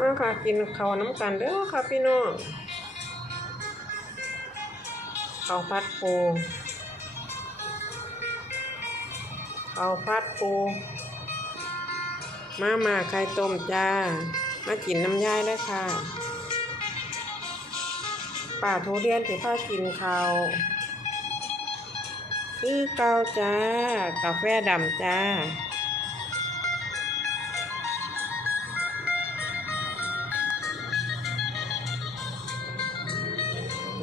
มาค่ะกินข้าวน้ำกันเด้อค่ะพี่น้องข้าวผัดปูข้าวผัดปูมามาไข่ต้มจ้า มากินน้ำย่ายเลยค่ะ ป่าทุเรียนที่พากินข้าวคือเกาจ้า กาแฟดำจ้า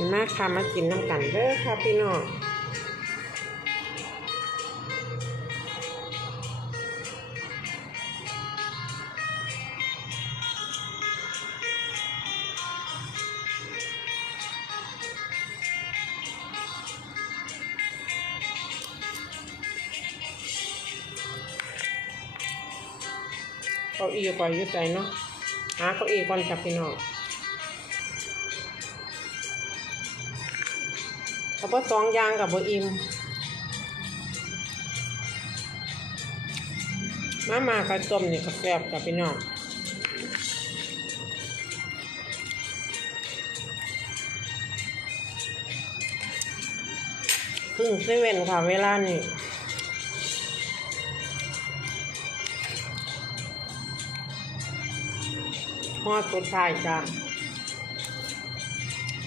นี่มากค่ะมากินน้ำกันเด้อค่ะพี่น้องเก้าอี้ก่อนอยุ่ใจเนาะหาเก้าอี้ก่อนค่ะพี่น้อง กับว่าสองยางกับบอิมมามาไข่ต้มนี่ก็แซ่บกับพี่น้องคึ่งเซเว่นค่ะเวลานี่ฮอดสุดท้ายจ้า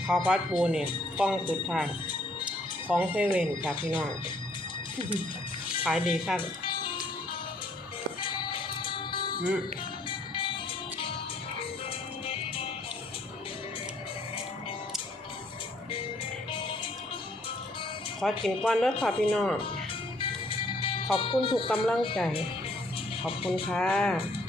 ข้าวผัดปูเนี่ยกล้องสุดท้าย ของเซเว่นค่ะพี่น้องขายดีครับอืมขอกินก่อนเด้อค่ะพี่น้อง ขอบคุณทุกกำลังใจ ขอบคุณค่ะ